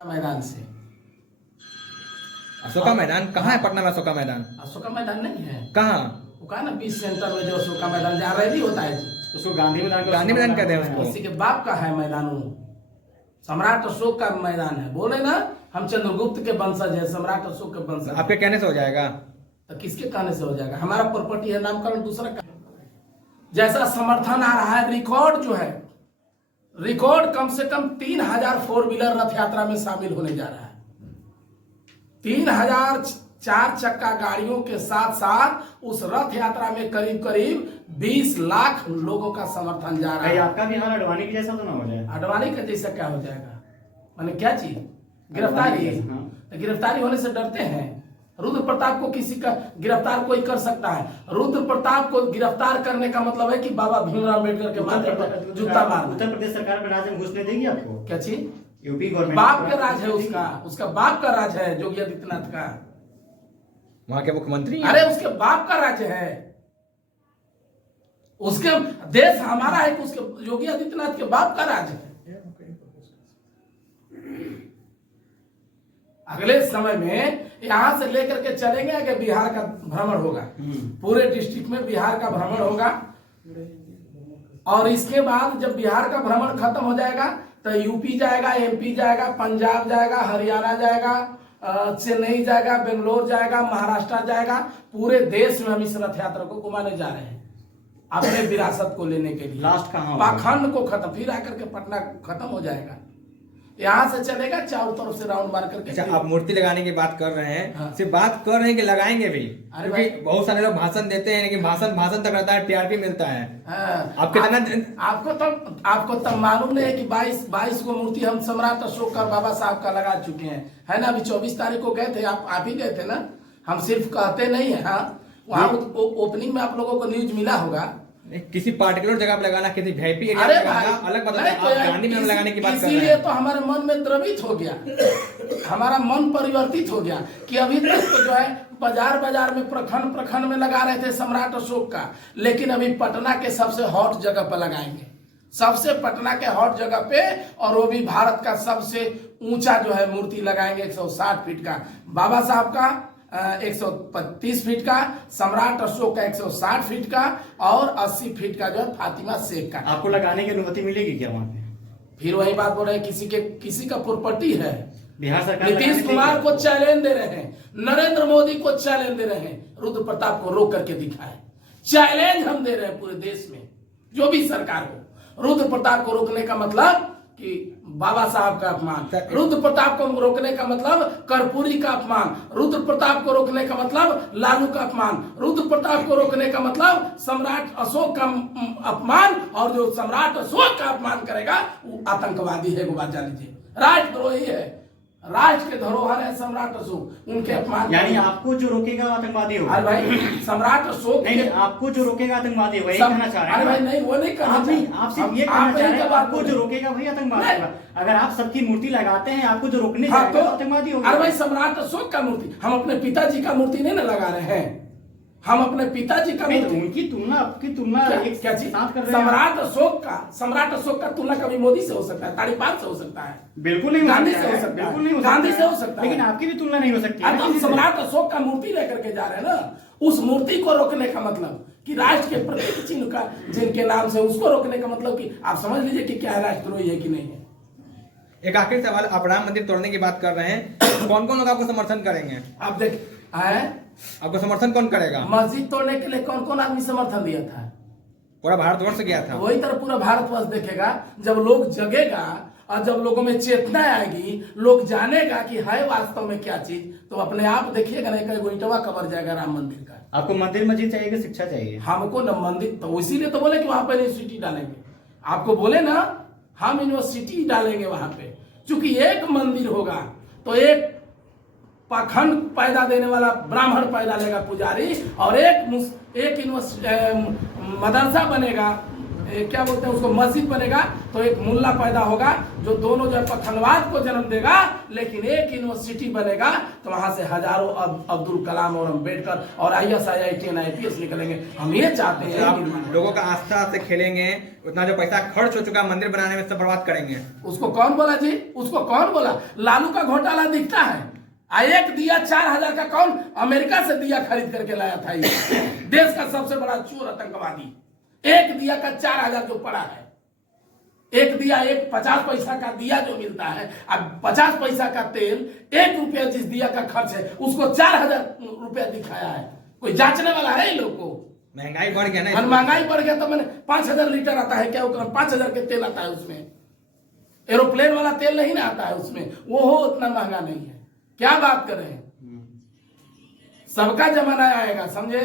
मैदान से। अशोका मैदान कहाँ है? पटना में अशोका मैदान अशोका मैदान नहीं है, कहाँ? वो कहा ना बीच सेंटर में जो अशोका मैदान जहाँ रैली होता है, उसको गांधी मैदान गांधी मैदान कहते हैं उसको। किसी के बाप का है मैदान, वो सम्राट अशोक का मैदान है। बोले ना हम चंद्रगुप्त के वंशज है, सम्राट अशोक के वंशज। आपके कहने से हो जाएगा? तो किसके कहने से हो जाएगा? हमारा प्रॉपर्टी है, नामकरण दूसरा का। जैसा समर्थन आ रहा है, रिकॉर्ड जो है, रिकॉर्ड कम से कम 3000 फोर व्हीलर रथ यात्रा में शामिल होने जा रहा है। 3000 4 चक्का गाड़ियों के साथ साथ उस रथ यात्रा में करीब करीब 20 लाख लोगों का समर्थन जा रहा है। आपका भी हाल अडवाणी के जैसा तो ना हो जाए? अडवाणी का जैसा क्या हो जाएगा? माने क्या चीज? गिरफ्तारी। तो गिरफ्तारी होने से डरते हैं? रुद्र प्रताप को किसी का गिरफ्तार कोई कर सकता है। रुद्र प्रताप को गिरफ्तार करने का मतलब है कि बाबा भीमराव अम्बेडकर के माथे पर जूता मारना। उत्तर प्रदेश सरकार में राज्य में घुसने देगी आपको? क्या चीज? यूपी गवर्नमेंट बाप का राज है उसका, उसका बाप का राज है योगी आदित्यनाथ का। वहां के मुख्यमंत्री? अरे उसके बाप का राज्य है, उसके देश हमारा है कि उसके योगी आदित्यनाथ के बाप का राज्य है। अगले समय में यहां से लेकर के चलेंगे कि बिहार का भ्रमण होगा, पूरे डिस्ट्रिक्ट में बिहार का भ्रमण होगा। और इसके बाद जब बिहार का भ्रमण खत्म हो जाएगा तो यूपी जाएगा, एमपी जाएगा, पंजाब जाएगा, हरियाणा जाएगा, चेन्नई जाएगा, बेंगलोर जाएगा, महाराष्ट्र जाएगा। पूरे देश में हम इस रथ यात्रा को घुमाने जा रहे हैं अपने विरासत को लेने के लिए। लास्ट कहाँ? पाखंड को खत्म, फिर आकर के पटना खत्म हो जाएगा। यहाँ से चलेगा चारों तरफ से राउंड मार करके। अच्छा, आप मूर्ति लगाने की बात कर रहे हैं। हाँ। सिर्फ बात कर रहे हैं कि लगाएंगे भी? अरे क्योंकि बहुत सारे लोग भाषण देते हैं लेकिन भाषण तक रहता है, टीआरपी मिलता है। हाँ। आप कितना आपको तब मालूम नहीं है कि 22 को मूर्ति हम सम्राट अशोक का बाबा साहब का लगा चुके हैं, है ना। अभी 24 तारीख को गए थे, आप ही गए थे ना। हम सिर्फ कहते नहीं है। हाँ, वहाँ ओपनिंग में आप लोगों को न्यूज मिला होगा। किसी पार्टिकुलर जगह पे लगाना, किसी वीआईपी एरिया अरे पे लगाना अलग बात है। आप गांधी में लगाने की बात कर रहे इसीलिए हैं। तो हमारे मन में द्रवित हो गया, हमारा मन परिवर्तित हो गया कि अभी तक तो जो है बाजार में प्रखंड में लगा रहे थे सम्राट अशोक का, लेकिन अभी पटना के सबसे हॉट जगह पर लगाएंगे, सबसे पटना के हॉट जगह पे। और वो भी भारत का सबसे ऊंचा जो है मूर्ति लगाएंगे, 160 फीट का बाबा साहब का, 135 फीट का सम्राट अशोक का, 160 फीट का, और 80 फीट का जो है फातिमा शेख का। आपको लगाने की अनुमति मिलेगी क्या वहाँ पे? फिर वही बात बोल रहे हैं, किसी का प्रॉपर्टी है। बिहार सरकार नीतीश कुमार को चैलेंज दे रहे हैं, नरेंद्र मोदी को चैलेंज दे रहे हैं, रुद्र प्रताप को रोक करके दिखाए। चैलेंज हम दे रहे हैं पूरे देश में जो भी सरकार हो। रुद्र प्रताप को रोकने का मतलब कि बाबा साहब का अपमान, रुद्र प्रताप को रोकने का मतलब कर्पूरी का अपमान, रुद्र प्रताप को रोकने का मतलब लालू का अपमान, रुद्र प्रताप को रोकने का मतलब सम्राट अशोक का अपमान। और जो सम्राट अशोक का अपमान करेगा वो आतंकवादी है, वो बात जान लीजिए, राष्ट्रद्रोही है। राष्ट्र के धरोहर है सम्राट अशोक, उनके अपमान। यानी आपको जो रोकेगा वो आतंकवादी होगा? अरे भाई सम्राट अशोक नहीं, आपको जो रोकेगा आतंकवादी होगा, यही कहना चाह रहे हैं? अरे भाई नहीं, वो नहीं कहना आप सिर्फ ये कहना चाह रहे हैं आपको जो रोकेगा वही आतंकवादी होगा। अगर आप सबकी मूर्ति लगाते हैं, आपको जो रोकने जाएगा तो आतंकवादी होगा। अरे भाई सम्राट अशोक का मूर्ति, हम अपने पिताजी का मूर्ति नहीं ना लगा रहे हैं, हम अपने पिताजी का मूर्ति। उनकी तुलना, आपकी तुलना क्या चीज? साथ कर रहे हैं? सम्राट अशोक का तुलना कभी मोदी से हो सकता है, ताड़ीपाल से हो सकता है, बिल्कुल नहीं, गांधी से हो सकता है, बिल्कुल नहीं, गांधी से हो सकता है, लेकिन आपकी भी तुलना नहीं हो सकती। हम सम्राट अशोक का मूर्ति लेकर के जा रहे हैं ना। उस मूर्ति को रोकने का मतलब कि राष्ट्र के प्रतीक चिन्ह का जिनके नाम से, उसको रोकने का मतलब कि आप समझ लीजिए कि क्या राष्ट्रद्रोही है कि नहीं है। एक आखिरी सवाल, आप राम मंदिर तोड़ने की बात कर रहे हैं, कौन कौन लोग आपको समर्थन करेंगे? आप देख आए, आपको समर्थन कौन करेगा? मस्जिद तोड़ने के लिए कौन कौन आदमी समर्थन दिया था? पूरा भारतवर्ष गया था। वही तरह पूरा भारतवर्ष देखेगा। जब लोग जगेगा और जब लोगों में चेतना आएगी, लोग जानेगा कि है वास्तव में क्या चीज, तो अपने आप देखिएगा नहीं कहीं गोइटवा कवर जाएगा राम मंदिर का। आपको मंदिर मस्जिद चाहिए कि शिक्षा चाहिए? हमको न मंदिर, तो इसीलिए तो बोले कि वहां पर यूनिवर्सिटी डालेंगे। आपको बोले ना हम यूनिवर्सिटी डालेंगे वहां पे, क्योंकि एक मंदिर होगा तो एक पाखंड पैदा देने वाला ब्राह्मण पैदा लेगा पुजारी, और एक मदरसा बनेगा क्या बोलते हैं उसको मस्जिद बनेगा तो एक मुल्ला पैदा होगा जो दोनों जो है पखंडवाद को जन्म देगा, लेकिन एक यूनिवर्सिटी बनेगा तो वहां से हजारों अब्दुल कलाम और अम्बेडकर और IAS IIT IPS निकलेंगे। हम ये चाहते हैं आप कि लोगों का आस्था से खेलेंगे, उतना जो पैसा खर्च हो चुका मंदिर बनाने में सब बर्बाद करेंगे। उसको कौन बोला जी? उसको कौन बोला? लालू का घोटाला दिखता है। एक दिया 4000 का कौन अमेरिका से दिया खरीद करके लाया था? ये देश का सबसे बड़ा चोर आतंकवादी। एक दिया का 4000 जो पड़ा है, एक दिया, एक 50 पैसा का दिया जो मिलता है, अब 50 पैसा का तेल, 1 रुपया जिस दिया का खर्च है उसको 4000 रुपया दिखाया है। कोई जांचने वाला है इन लोग को? महंगाई बढ़ गया ना, महंगाई बढ़ गया तो मैंने 5000 लीटर आता है क्या? 5000 के तेल आता है उसमें, एरोप्लेन वाला तेल नहीं ना आता है उसमें, वो हो उतना महंगा नहीं है। क्या बात कर रहे हैं? सबका जमाना आएगा, समझे?